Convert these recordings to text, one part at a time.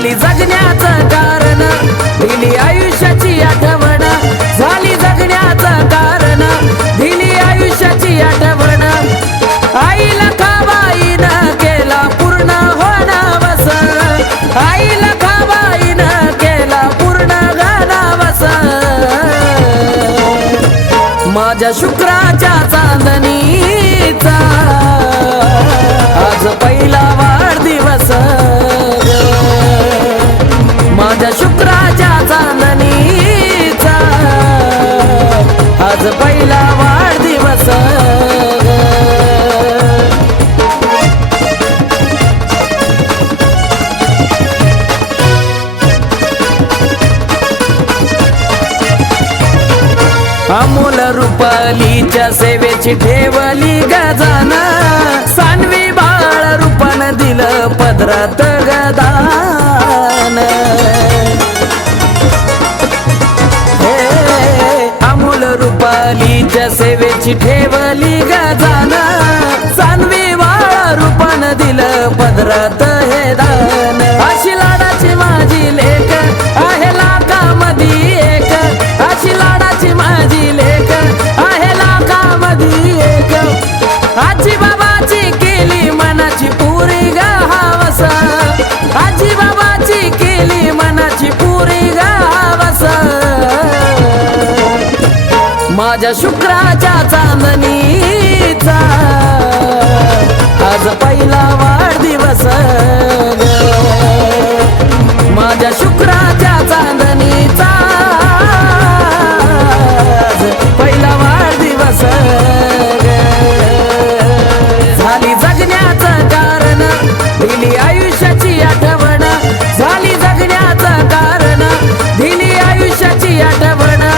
झाली जगण्याचं कारण, दिली आयुष्याची आठवण, झाली जगण्याचं कारण, दिली आयुष्याची आठवण। आईला खाबाईनं केला पूर्ण होणावस, आईला खाबाईनं केला पूर्ण घालावस। माझ्या शुक्राच्या चांदणीचा आज पहिला वाढदिवस, माझ्या शुक्राच्या चांदणीचा आज पहिला वाढदिवस। अमोल रुपालीच्या सेवेची ठेवली गजाना, सानवी बाळ रूपानं दिलं पदरात गदान। अमोल रुपालीच्या सेवेची ठेवली गजाना, सानवी बाळ रूपानं दिलं पदरात हे दान। अशी लाडाची माझी लेक आहे लाखामधी एक, अशी लाडाची माझी लेक आहे लाखामधी एक। आजी बाबाची केली मनाची पुरी ग हवस, आजी बाबाची केली मनाची पुरी ग हवस। माझ्या शुक्राच्या चांदणीचा आज पहिला वाढदिवस, माझ्या शुक्राच्या चांदणीचा आज पहिला वाढदिवस। झाली जगण्याचं कारण, दिली आयुष्याची आठवण, झाली जगण्याचं कारण, दिली आयुष्याची आठवण।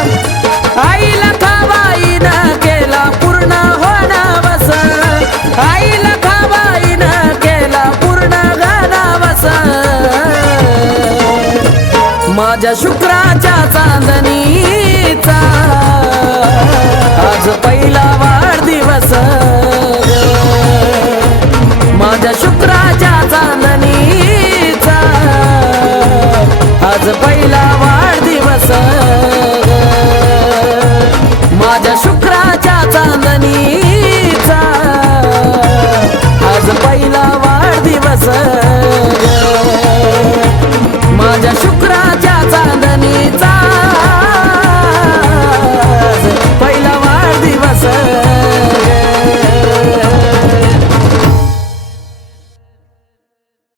आईला खाबाईनं केला पूर्ण होणावस, आईला खाबाईनं केला पूर्ण घालावस। माझ्या शुक्राच्या चांदणी